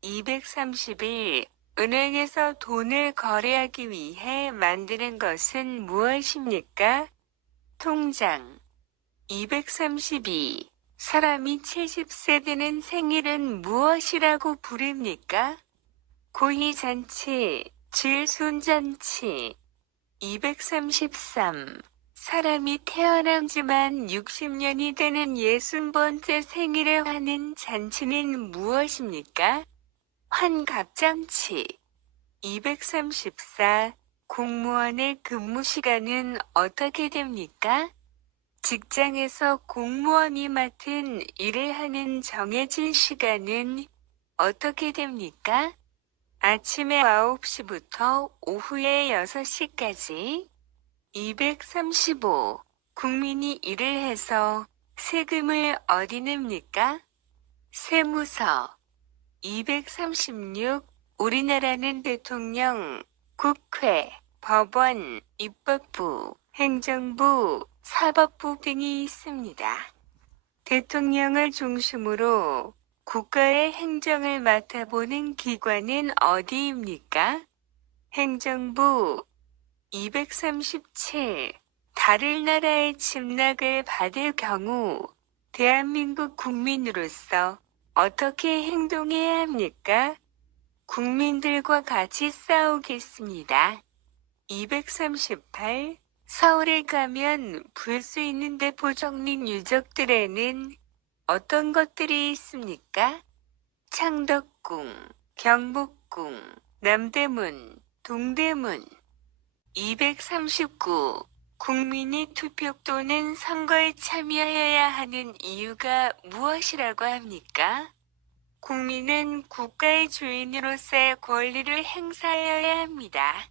231. 은행에서 돈을 거래하기 위해 만드는 것은 무엇입니까? 통장. 232. 사람이 70세 되는 생일은 무엇이라고 부릅니까? 고희잔치, 질손잔치. 233. 사람이 태어난 지만 60년이 되는 60번째 생일을 하는 잔치는 무엇입니까? 환갑잔치. 234. 공무원의 근무 시간은 어떻게 됩니까? 직장에서 공무원이 맡은 일을 하는 정해진 시간은 어떻게 됩니까? 아침에 9시부터 오후에 6시까지. 235. 국민이 일을 해서 세금을 어디 냅니까? 세무서. 236. 우리나라는 대통령, 국회, 법원, 입법부, 행정부, 사법부 등이 있습니다. 대통령을 중심으로 국가의 행정을 맡아보는 기관은 어디입니까? 행정부. 237. 다른 나라의 침략을 받을 경우 대한민국 국민으로서 어떻게 행동해야 합니까? 국민들과 같이 싸우겠습니다. 238. 서울에 가면 볼 수 있는 대포정리 유적들에는 어떤 것들이 있습니까? 창덕궁, 경복궁, 남대문, 동대문. 239. 국민이 투표 또는 선거에 참여해야 하는 이유가 무엇이라고 합니까? 국민은 국가의 주인으로서의 권리를 행사해야 합니다.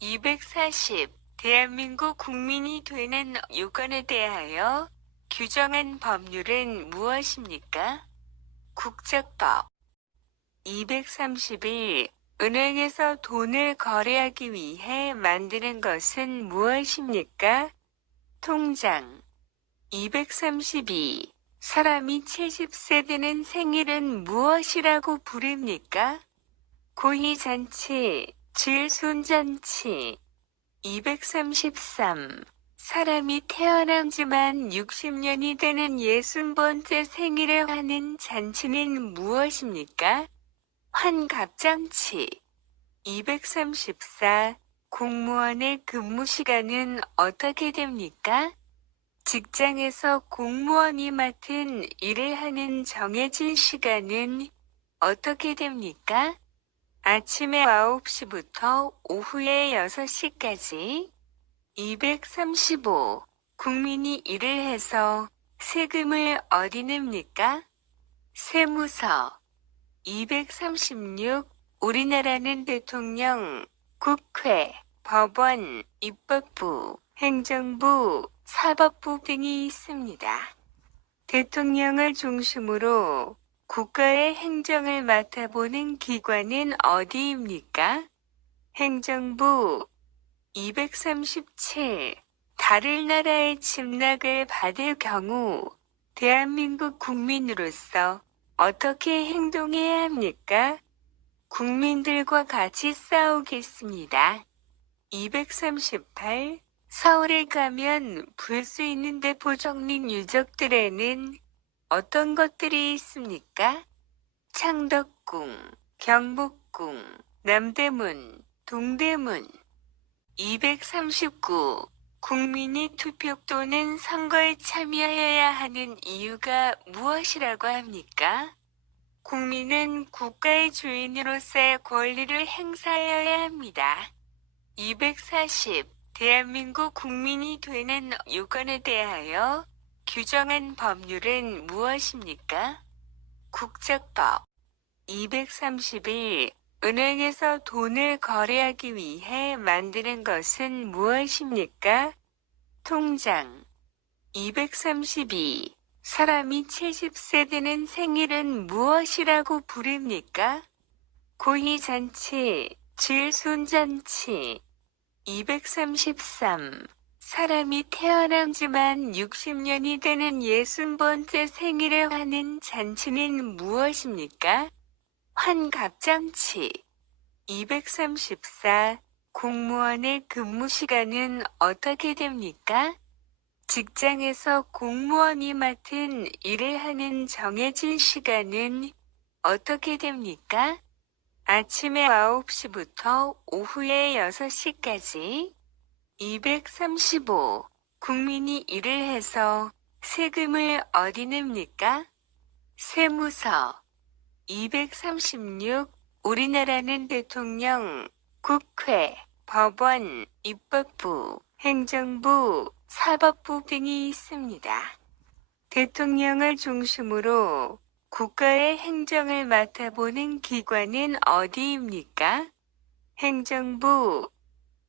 240. 대한민국 국민이 되는 요건에 대하여 규정한 법률은 무엇입니까? 국적법. 231. 은행에서 돈을 거래하기 위해 만드는 것은 무엇입니까? 통장. 232. 사람이 70세 되는 생일은 무엇이라고 부릅니까? 고희잔치, 질손잔치. 233. 사람이 태어난 지만 60년이 되는 60번째 생일을 하는 잔치는 무엇입니까? 환갑잔치. 234. 공무원의 근무 시간은 어떻게 됩니까? 직장에서 공무원이 맡은 일을 하는 정해진 시간은 어떻게 됩니까? 아침에 9시부터 오후에 6시까지. 235. 국민이 일을 해서 세금을 어디 냅니까? 세무서. 236. 우리나라는 대통령, 국회, 법원, 입법부, 행정부, 사법부 등이 있습니다. 대통령을 중심으로 국가의 행정을 맡아보는 기관은 어디입니까? 행정부. 237. 다른 나라의 침략을 받을 경우 대한민국 국민으로서 어떻게 행동해야 합니까? 국민들과 같이 싸우겠습니다. 238. 서울에 가면 볼 수 있는 대포정리 유적들에는 어떤 것들이 있습니까? 창덕궁, 경복궁, 남대문, 동대문. 239. 국민이 투표 또는 선거에 참여해야 하는 이유가 무엇이라고 합니까? 국민은 국가의 주인으로서의 권리를 행사해야 합니다. 240. 대한민국 국민이 되는 요건에 대하여 규정한 법률은 무엇입니까? 국적법. 231. 은행에서 돈을 거래하기 위해 만드는 것은 무엇입니까? 통장. 232. 사람이 70세 되는 생일은 무엇이라고 부릅니까? 고희잔치, 질손잔치. 233. 사람이 태어난 지만 60년이 되는 60번째 생일을 하는 잔치는 무엇입니까? 환갑잔치. 234. 공무원의 근무 시간은 어떻게 됩니까? 직장에서 공무원이 맡은 일을 하는 정해진 시간은 어떻게 됩니까? 아침에 9시부터 오후에 6시까지. 235. 국민이 일을 해서 세금을 어디 냅니까? 세무서. 236. 우리나라는 대통령, 국회, 법원, 입법부, 행정부, 사법부 등이 있습니다. 대통령을 중심으로 국가의 행정을 맡아보는 기관은 어디입니까? 행정부.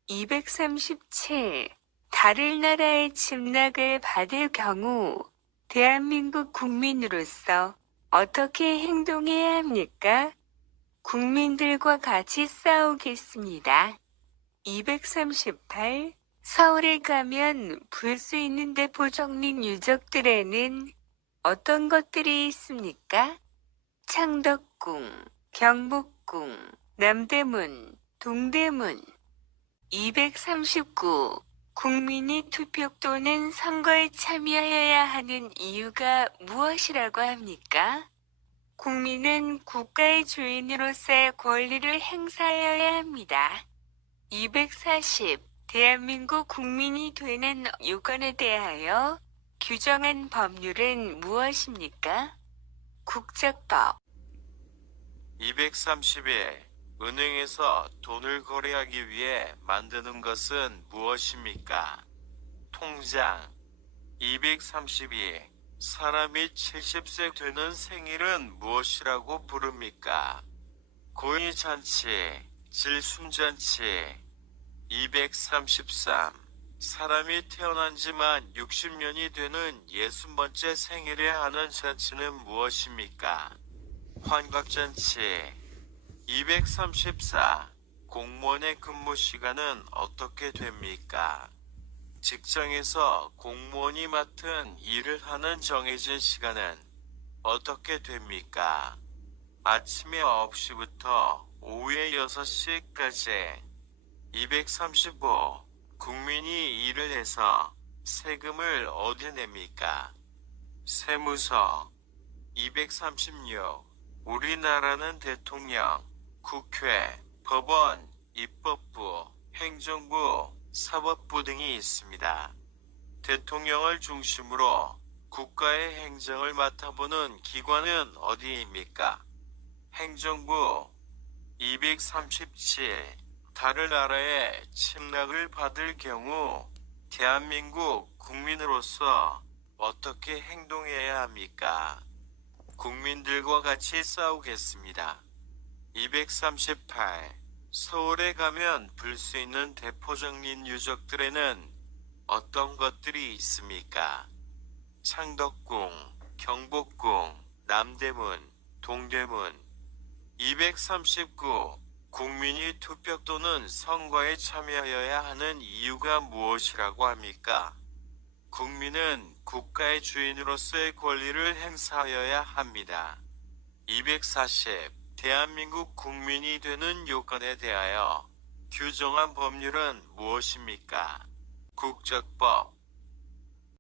237. 다른 나라의 침략을 받을 경우 대한민국 국민으로서 어떻게 행동해야 합니까? 국민들과 같이 싸우겠습니다. 238. 서울에 가면 볼 수 있는 대포정린 유적들에는 어떤 것들이 있습니까? 창덕궁, 경복궁, 남대문, 동대문. 239. 국민이 투표 또는 선거에 참여해야 하는 이유가 무엇이라고 합니까? 국민은 국가의 주인으로서의 권리를 행사해야 합니다. 240. 대한민국 국민이 되는 요건에 대하여 규정한 법률은 무엇입니까? 국적법. 231. 은행에서 돈을 거래하기 위해 만드는 것은 무엇입니까? 통장. 232. 사람이 70세 되는 생일은 무엇이라고 부릅니까? 고인잔치, 질순잔치. 233. 사람이 태어난 지만 60년이 되는 60번째 생일에 하는 잔치는 무엇입니까? 환갑잔치. 234. 공무원의 근무 시간은 어떻게 됩니까? 직장에서 공무원이 맡은 일을 하는 정해진 시간은 어떻게 됩니까? 아침에 9시부터 오후에 6시까지. 235. 국민이 일을 해서 세금을 어디 냅니까? 세무서. 236. 우리나라는 대통령, 국회, 법원, 입법부, 행정부, 사법부 등이 있습니다. 대통령을 중심으로 국가의 행정을 맡아보는 기관은 어디입니까? 행정부. 237. 다른 나라의 침략을 받을 경우 대한민국 국민으로서 어떻게 행동해야 합니까? 국민들과 같이 싸우겠습니다. 238. 서울에 가면 볼 수 있는 대포정린 유적들에는 어떤 것들이 있습니까? 창덕궁, 경복궁, 남대문, 동대문. 239. 국민이 투표 또는 선거에 참여해야 하는 이유가 무엇이라고 합니까? 국민은 국가의 주인으로서의 권리를 행사하여야 합니다. 240. 대한민국 국민이 되는 요건에 대하여 규정한 법률은 무엇입니까? 국적법.